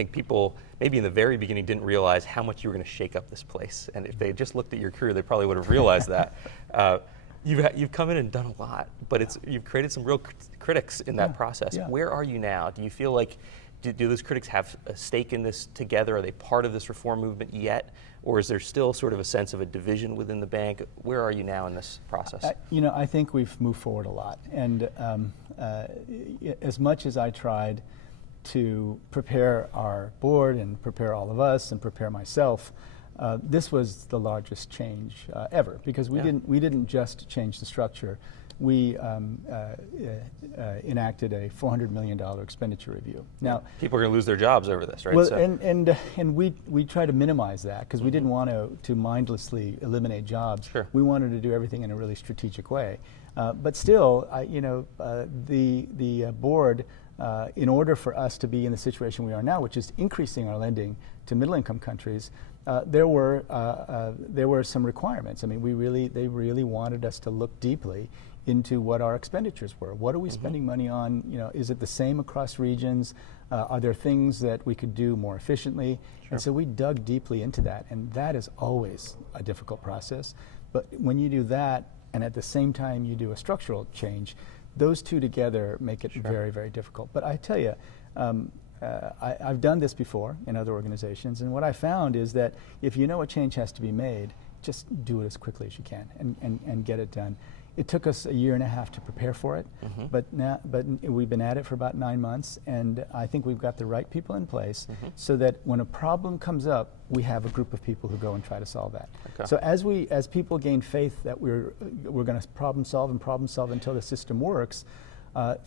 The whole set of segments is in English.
think people, maybe in the very beginning, didn't realize how much you were going to shake up this place. And if they had just looked at your career, they probably would have realized that. You've come in and done a lot, but you've created some real critics in that process. Yeah. Where are you now? Do you feel like, do those critics have a stake in this together? Are they part of this reform movement yet? Or is there still sort of a sense of a division within the bank? Where are you now in this process? I think we've moved forward a lot. And as much as I tried to prepare our board and prepare all of us and prepare myself, this was the largest change ever, because we didn't just change the structure. We enacted a $400 million expenditure review. Now, people are going to lose their jobs over this, right? Well, so. and we try to minimize that, because we didn't want to mindlessly eliminate jobs. Sure. We wanted to do everything in a really strategic way. But still, the board, in order for us to be in the situation we are now, which is increasing our lending to middle-income countries, there were some requirements. I mean, they really wanted us to look deeply into what our expenditures were. What are we spending money on? Is it the same across regions? Are there things that we could do more efficiently? Sure. And so we dug deeply into that, and that is always a difficult process. But when you do that, and at the same time you do a structural change, those two together make it very, very difficult. But I tell you, I've done this before in other organizations, and what I found is that if you know a change has to be made, just do it as quickly as you can and get it done. It took us a year and a half to prepare for it, but we've been at it for about 9 months, and I think we've got the right people in place so that when a problem comes up, we have a group of people who go and try to solve that. Okay. So as people gain faith that we're going to problem solve until the system works,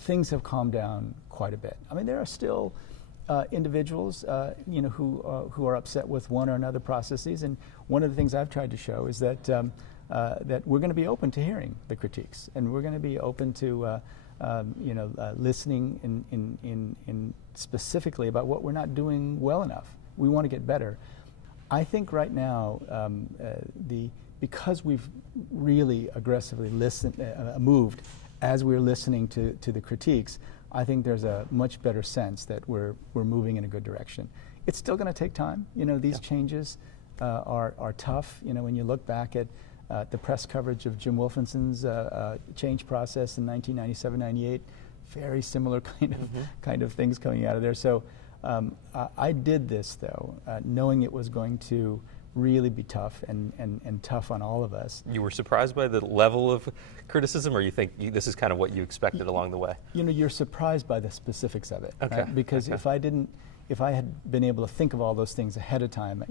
things have calmed down quite a bit. I mean, there are still individuals, who are upset with one or another processes, and one of the things I've tried to show is that that we're going to be open to hearing the critiques, and we're going to be open to listening in specifically about what we're not doing well enough. We want to get better. I think right now, because we've really aggressively moved as we're listening to the critiques, I think there's a much better sense that we're moving in a good direction. It's still going to take time. These changes are tough. When you look back at the press coverage of Jim Wolfenson's change process in 1997-98, very similar kind of things coming out of there. So I did this, though, knowing it was going to really be tough and tough on all of us. You were surprised by the level of criticism, or you think this is kind of what you expected along the way? You're surprised by the specifics of it. Okay. Right? Because if I had been able to think of all those things ahead of time,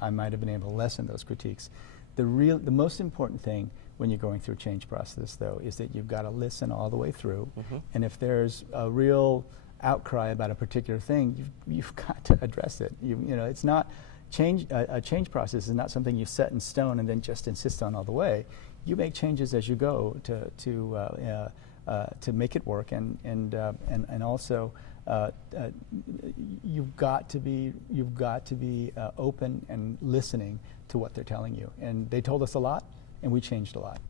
I might have been able to lessen those critiques. The most important thing when you're going through a change process, though, is that you've got to listen all the way through. And if there's a real outcry about a particular thing, you've got to address it. It's not a change process is not something you set in stone and then just insist on all the way. You make changes as you go to make it work, and also you've got to be open and listening to what they're telling you. And they told us a lot, and we changed a lot.